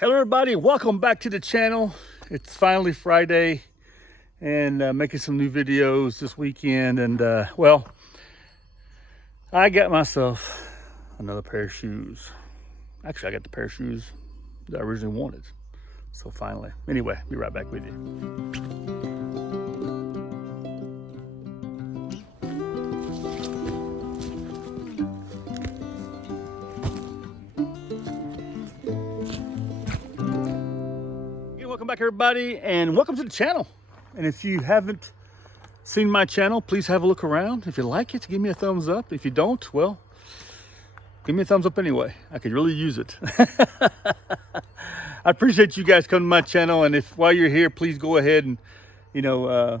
Hello everybody, welcome back to the channel. It's finally Friday and making some new videos this weekend, and well, I got myself another pair of shoes. Actually, I got the pair of shoes that I originally wanted. So finally, anyway, be right back with you. Welcome back everybody, and welcome to the channel. And if you haven't seen my channel, please have a look around. If you like it, give me a thumbs up. If you don't, well, give me a thumbs up anyway. I could really use it. I appreciate you guys coming to my channel, and if while you're here, please go ahead and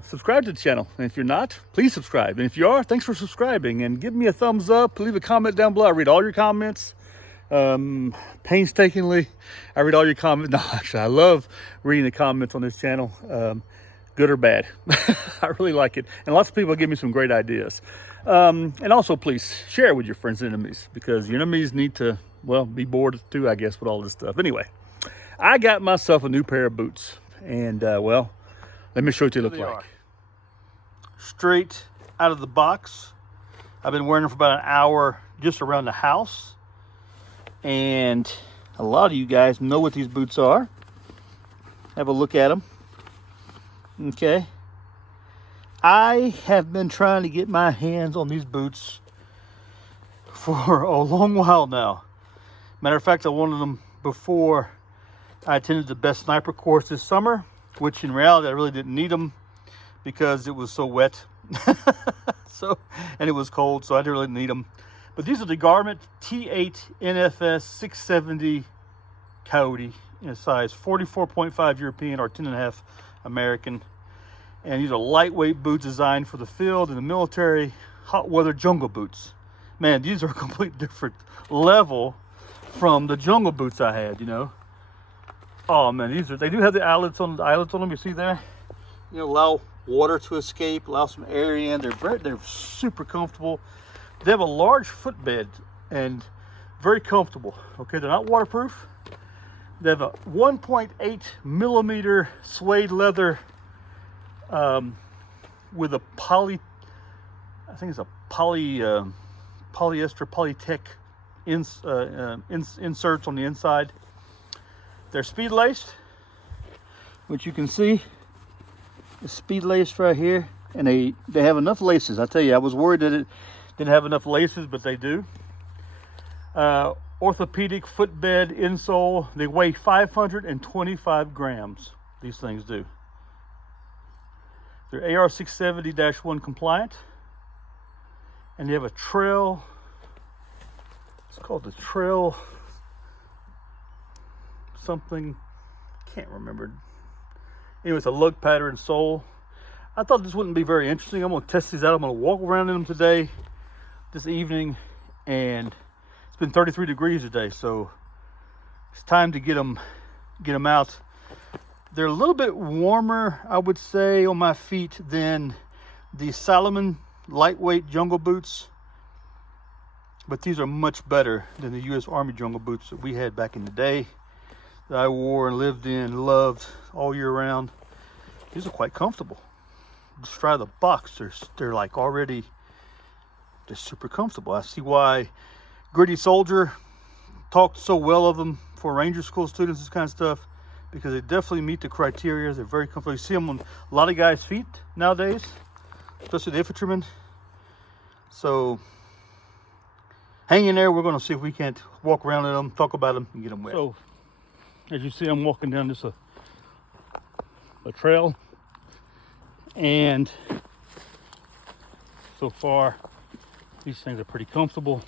subscribe to the channel. And if you're not, please subscribe. And if you are, thanks for subscribing, and give me a thumbs up. Leave a comment down below. I read all your comments painstakingly. I read all your comments. No, actually, I love reading the comments on this channel, good or bad. I really like it, and lots of people give me some great ideas. And also, please share with your friends and enemies, because your enemies need to, well, be bored too, I guess, with all this stuff. Anyway, I got myself a new pair of boots, and well, let me show you what they look like. Straight out of the box. I've been wearing them for about an hour just around the house. And a lot of you guys know what these boots are. Have a look at them. Okay. I have been trying to get my hands on these boots for a long while now. Matter of fact, I wanted them before I attended the Best Sniper course this summer, which in reality I really didn't need them because it was so wet. And it was cold, so I didn't really need them. But these are the Garmont T8 NFS 670 Coyote in a size 44.5 European or 10.5 American. And these are lightweight boots designed for the field and the military, hot weather jungle boots. Man, these are a complete different level from the jungle boots I had, you know. Oh man, they do have the eyelets on them, you see there? You know, allow water to escape, allow some air in. They're super comfortable. They have a large footbed and very comfortable. Okay, they're not waterproof. They have a 1.8 millimeter suede leather with a polyester polytech inserts on the inside. They're speed laced, which you can see. It's speed laced right here, and they have enough laces. I tell you, I was worried that it didn't have enough laces, but they do. Orthopedic footbed insole. They weigh 525 grams. These things do. They're AR 670-1 compliant, and they have a trail. It's called the trail something. Can't remember. Anyway, it's a lug pattern sole. I thought this wouldn't be very interesting. I'm going to test these out. I'm going to walk around in them today, this evening, and it's been 33 degrees today, so it's time to get them out. They're a little bit warmer, I would say, on my feet than the Salomon lightweight jungle boots, but these are much better than the U.S. Army jungle boots that we had back in the day, that I wore and lived in, loved all year round. These are quite comfortable. Just try the box. They're like already, they're super comfortable. I see why Gritty Soldier talked so well of them for Ranger School students, this kind of stuff, because they definitely meet the criteria. They're very comfortable. You see them on a lot of guys' feet nowadays, especially the infantrymen. So hang in there. We're going to see if we can't walk around in them, talk about them, and get them wet. So as you see, I'm walking down this a trail, and so far these things are pretty comfortable.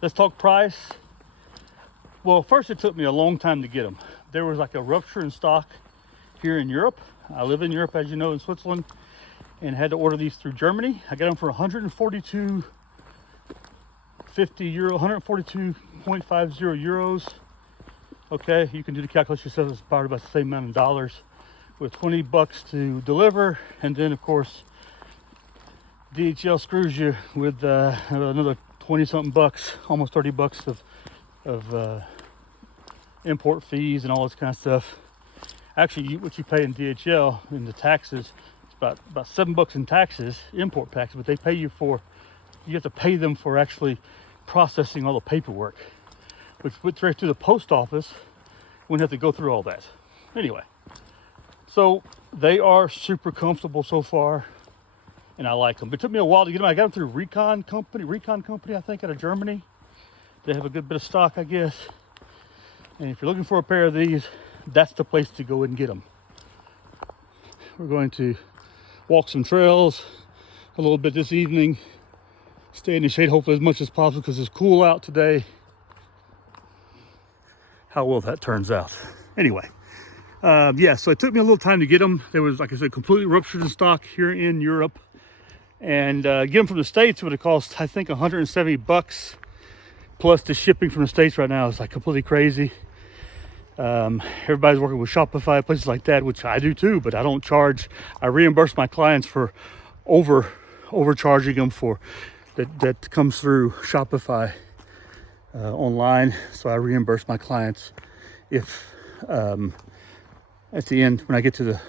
Let's talk price. Well, first, it took me a long time to get them. There was like a rupture in stock here in Europe. I live in Europe, as you know, in Switzerland, and had to order these through Germany. I got them for 142.50 euro, 142.50 euros. Okay, you can do the calculation yourself. It's probably about the same amount of dollars, with 20 bucks to deliver, and then of course DHL screws you with another 20 something bucks, almost 30 bucks of import fees and all this kind of stuff. Actually, what you pay in DHL in the taxes, it's about $7 in taxes, import taxes, but they pay you for, you have to pay them for actually processing all the paperwork, which puts right through the post office. Wouldn't have to go through all that. Anyway, so they are super comfortable so far, and I like them. It took me a while to get them. I got them through Recon Company, I think, out of Germany. They have a good bit of stock, I guess. And if you're looking for a pair of these, that's the place to go and get them. We're going to walk some trails a little bit this evening, stay in the shade hopefully as much as possible because it's cool out today. How well that turns out. Anyway, yeah, so it took me a little time to get them. They was, like I said, completely ruptured in stock here in Europe. And get them from the States would have cost, I think, $170 plus the shipping from the States right now is like completely crazy. Everybody's working with Shopify, places like that, which I do too, but I don't charge. I reimburse my clients for overcharging them for that comes through Shopify online. So I reimburse my clients if at the end, when I get to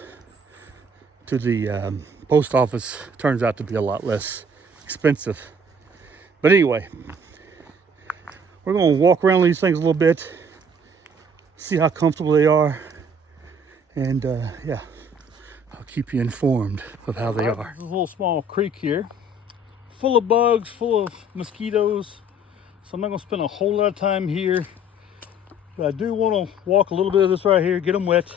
the post office, it turns out to be a lot less expensive. But anyway, we're going to walk around these things a little bit, see how comfortable they are, and yeah, I'll keep you informed of how they are. There's a little small creek here, full of bugs, full of mosquitoes, so I'm not going to spend a whole lot of time here, but I do want to walk a little bit of this right here, get them wet,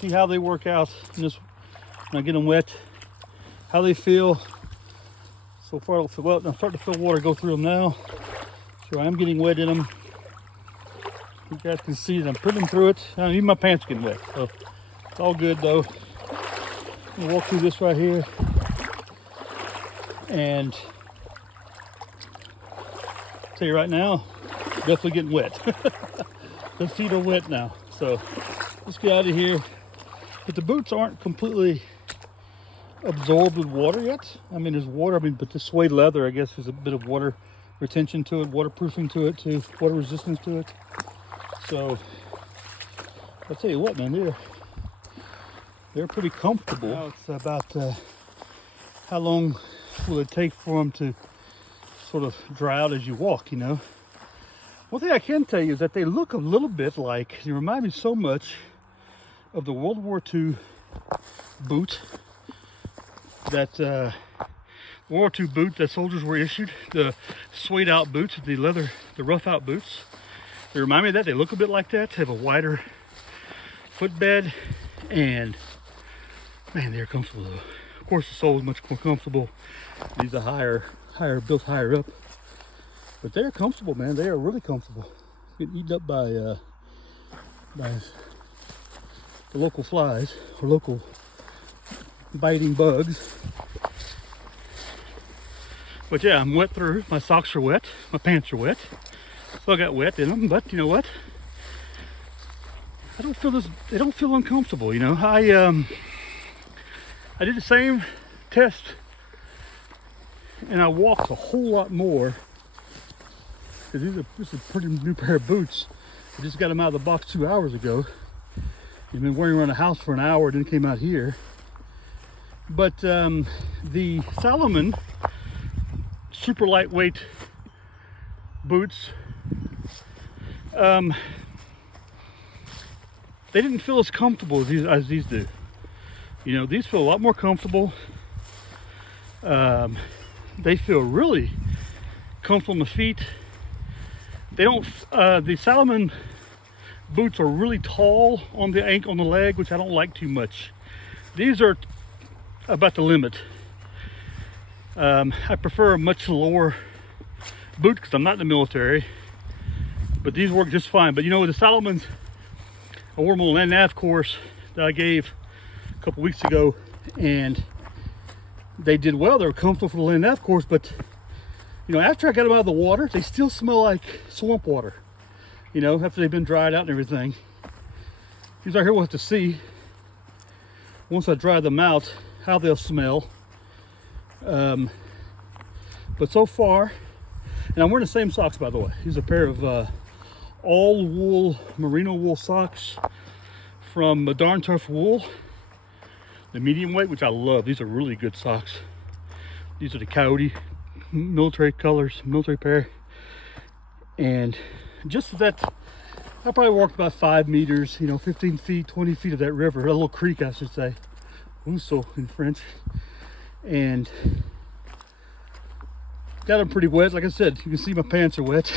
see how they work out in this, when I get them wet, how they feel. So far, I don't feel well. I'm starting to feel water go through them now, so I'm getting wet in them. You guys can see that I'm putting them through it. Even my pants getting wet, so it's all good though. I'm gonna walk through this right here, and I'll tell you right now, definitely getting wet. The feet are wet now, so let's get out of here. But the boots aren't completely absorbed with water yet. I mean, there's water, but the suede leather, I guess, there's a bit of water retention to it, waterproofing to it too, water resistance to it. So I'll tell you what, man, they're pretty comfortable. Now it's about how long will it take for them to sort of dry out as you walk, you know. One thing I can tell you is that they look a little bit like, they remind me so much of the World War II boot that World War II boot that soldiers were issued, the suede out boots, the leather, the rough out boots. They remind me of that. They look a bit like that. They have a wider footbed, and man, they're comfortable though. Of course, the sole is much more comfortable. These are built higher up, but they're comfortable, man. They are really comfortable. Getting eaten up by the local flies or local biting bugs. But yeah, I'm wet through. My socks are wet. My pants are wet. So I got wet in them. But you know what? I don't feel this. They don't feel uncomfortable. You know, I did the same test, and I walked a whole lot more. This is a pretty new pair of boots. I just got them out of the box 2 hours ago. I've been wearing around the house for an hour, then came out here. But the Salomon super lightweight boots, they didn't feel as comfortable as these do. You know, these feel a lot more comfortable. They feel really comfortable in the feet. They don't. The Salomon boots are really tall on the ankle, on the leg, which I don't like too much. These are about the limit. I prefer a much lower boot because I'm not in the military, but these work just fine. But you know, with the Salomons, I wore them on an NFS course that I gave a couple weeks ago, and they did well. They were comfortable for the NFS course, but you know, after I got them out of the water, they still smell like swamp water. You know, after they've been dried out and everything. These right here, we'll have to see once I dry them out how they'll smell. But so far, and I'm wearing the same socks, by the way. These are a pair of all wool, merino wool socks from Darn Tough Wool. The medium weight, which I love. These are really good socks. These are the Coyote military colors, military pair. And just that, I probably walked about 5 meters, 15 feet, 20 feet of that river, a little creek, I should say. Ruisseau in French. And got them pretty wet. Like I said, you can see my pants are wet.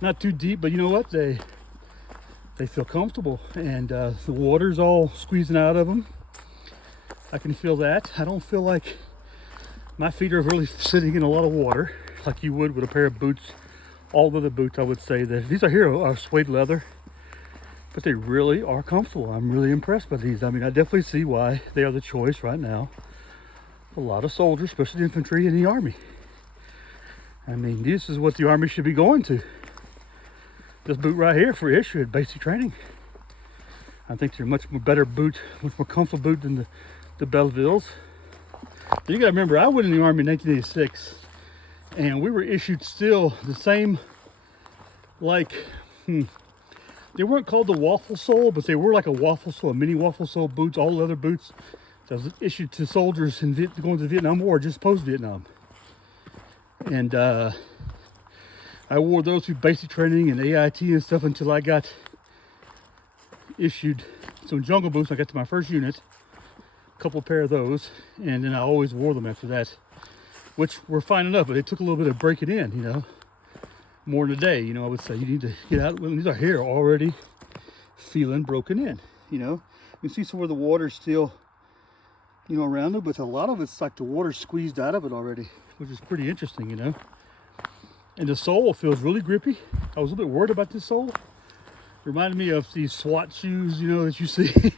Not too deep, but you know what? They feel comfortable. And the water's all squeezing out of them. I can feel that. I don't feel like my feet are really sitting in a lot of water like you would with a pair of boots. All leather boots, I would say that these are suede leather, but they really are comfortable. I'm really impressed by these. I mean, I definitely see why they are the choice right now. A lot of soldiers, especially the infantry and the army. I mean, this is what the army should be going to. This boot right here for issue at basic training. I think they're a much more better boot, much more comfortable boot than the Bellevilles. You gotta remember, I went in the army in 1986, and we were issued still the same, like, they weren't called the waffle sole, but they were like a waffle sole, a mini waffle sole boots, all leather boots that was issued to soldiers in going to the Vietnam War, just post-Vietnam. And I wore those through basic training and AIT and stuff until I got issued some jungle boots. I got to my first unit, a couple pair of those, and then I always wore them after that, which were fine enough, but it took a little bit of breaking in, more than a day. I would say you need to get out. Well, these are here already feeling broken in. You can see some where the water's still, around them, but a lot of it's like the water squeezed out of it already, which is pretty interesting, And the sole feels really grippy. I was a little bit worried about this sole. It reminded me of these SWAT shoes, that you see.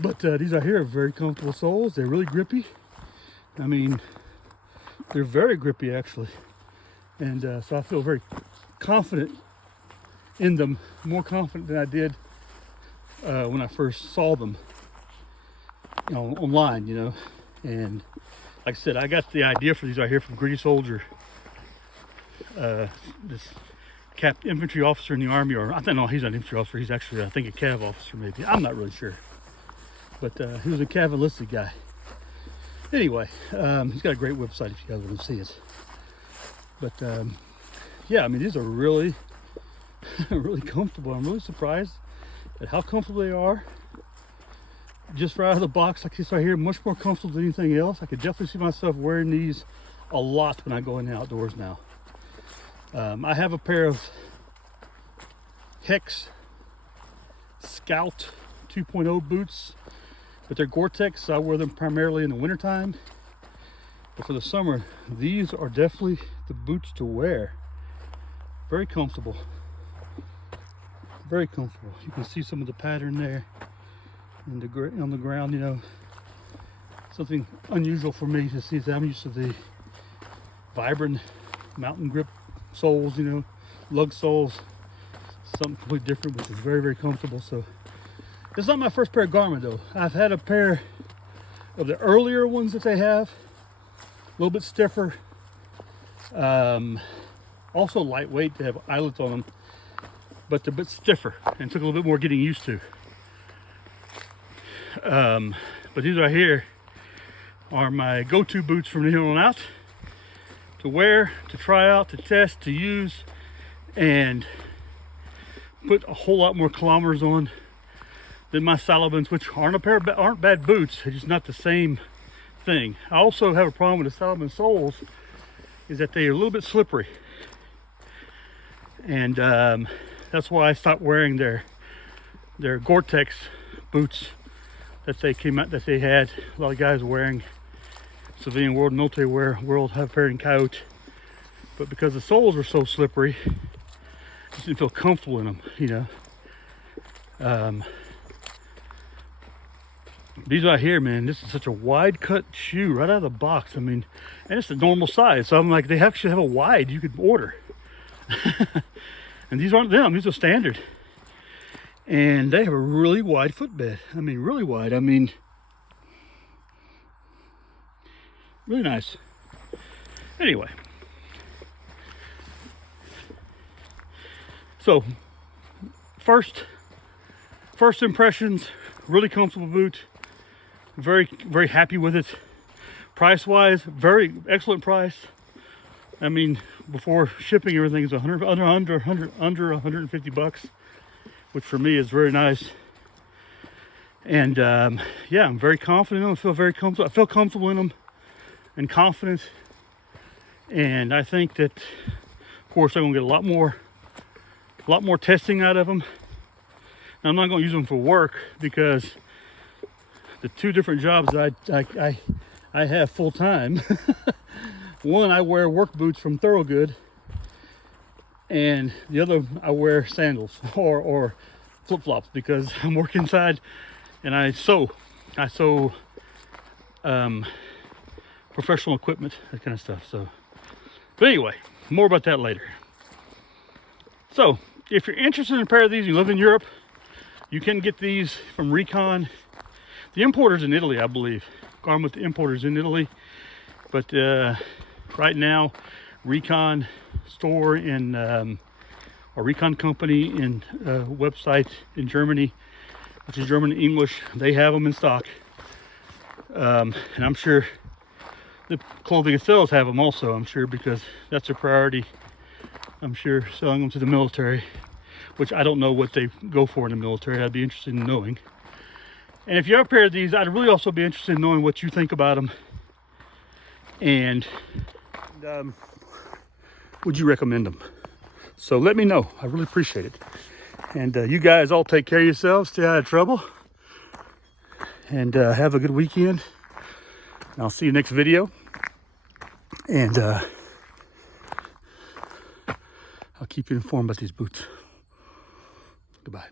but these are here very comfortable soles. They're really grippy. I mean, they're very grippy actually. And so I feel very confident in them, more confident than I did when I first saw them online, And like I said, I got the idea for these right here from Gritty Soldier. This infantry officer in the army, or I don't know, he's not an infantry officer, he's actually, I think, a cav officer maybe. I'm not really sure. But he was a cav enlisted guy. Anyway, he's got a great website if you guys want to see it. But yeah, I mean, these are really, really comfortable. I'm really surprised at how comfortable they are. Just right out of the box, like this right here, much more comfortable than anything else. I could definitely see myself wearing these a lot when I go in the outdoors now. I have a pair of Hex Scout 2.0 boots, but they're Gore-Tex, so I wear them primarily in the wintertime. But for the summer, these are definitely the boots to wear. Very comfortable. Very comfortable. You can see some of the pattern there on the ground, Something unusual for me to see is I'm used to the vibrant mountain grip soles, lug soles. Something completely different, which is very, very comfortable. So it's not my first pair of Garmont though. I've had a pair of the earlier ones that they have, a little bit stiffer, also lightweight. They have eyelets on them, but they're a bit stiffer and took a little bit more getting used to. But these right here are my go-to boots from here on out, to wear, to try out, to test, to use, and put a whole lot more kilometers on than my Salomons, which aren't bad boots. They're just not the same thing. I also have a problem with the Salomon soles, is that they are a little bit slippery, and that's why I stopped wearing their Gore-Tex boots that they had a lot of guys wearing. Civilian world, military world have wearing Coyote, but because the soles were so slippery, I just didn't feel comfortable in them. These right here, man, this is such a wide cut shoe right out of the box. I mean, and it's a normal size, so I'm like, they actually have a wide you could order. And these aren't them, these are standard. And they have a really wide footbed. I mean, really wide. I mean, really nice. Anyway, So first impressions, really comfortable boot. Very, very happy with it. Price wise, very excellent price. I mean, before shipping, everything is under 150 bucks, which for me is very nice. And yeah, I'm very confident in them. I feel very comfortable. I feel comfortable in them and confident. And I think that, of course, I'm gonna get a lot more testing out of them. Now, I'm not gonna use them for work because the two different jobs that I have full time. One, I wear work boots from Thorogood, and the other, I wear sandals or flip-flops because I'm working inside and I sew professional equipment, that kind of stuff. So, but anyway, more about that later. So, if you're interested in a pair of these, you live in Europe, you can get these from Recon. The importer's in Italy, I believe. Garmont, the importer's in Italy, but right now, Recon store in or Recon Company in website in Germany, which is German and English, they have them in stock. And I'm sure the clothing itself have them also, I'm sure, because that's a priority. I'm sure selling them to the military, which I don't know what they go for in the military. I'd be interested in knowing. And if you have a pair of these, I'd really also be interested in knowing what you think about them. And would you recommend them? So let me know. I really appreciate it. And you guys all take care of yourselves. Stay out of trouble. And have a good weekend. And I'll see you next video. And I'll keep you informed about these boots. Goodbye.